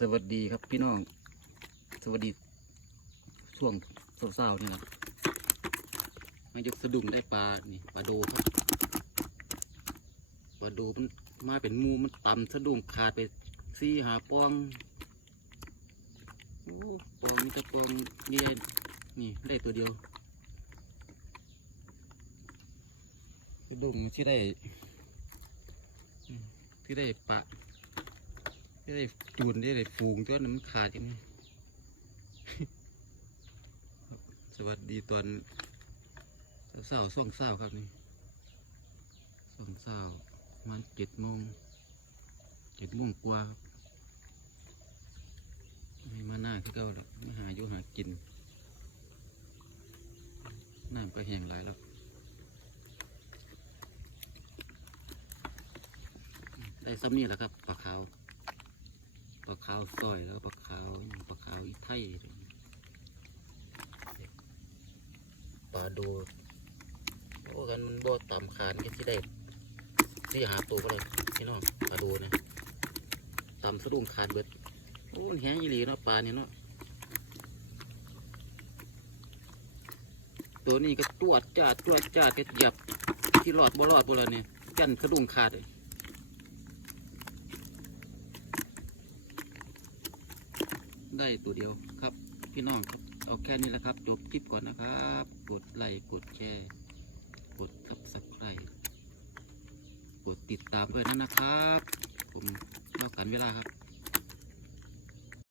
สวัสดีครับพี่น้อง สวัสดีช่วงเศร้าๆนี่นะมายกสะดุ้งได้ปลา นี่ปลาโดครับปลาโดมันมาเป็นงูมันต่ำสะดุ้งขาดไปซี่หาปองโอ้ปองมีแต่ปองใหญ่ๆนี่ได้ตัวเดียวสะดุ้งที่ได้ ที่ได้ปะที่ ได้จูนที่ได้ฟูงตัวนั้นมันขาดย่างนี้สวัสดีตอนเศร้าส่องเศร้าครับนี่ส่องเศร้ามันเจ็ดโมงเจ็ดโมงกว่าไม่มาหน้าที่เก่าแล้วมาหาอยู่หากินน้ำก็แห้งหลายแล้วได้ซ้ำนี่แหละครับปลาขาวาขาวซอยแล้วปลาขาวปลาขาวอีไทยปลาดูโอ้กันมันบ่ต่ำขานก็ที่ได้ที่หาตัวก็เลยพี่น้องปลาดูนะต่ำสะดุ้งขาดเบิดโอ้มันแห้งยี่หลีเนาะปลาเนี่ยเนาะตัวนี้ก็ตรวจจาดตรวจจาดก็เหยียบที่หลอดบ่รอดบ่ละเนี่ยจันสะดุ้งขาดเลย ได้ตัวเดียวครับ พี่น้องครับเอาแค่นี้แหละครับ จบคลิปก่อนนะครับ กดไลค์กดแชร์ กดซับสไครต์กดติดตามด้วยนะนะครับ ผมเล่ากันเวลาครับ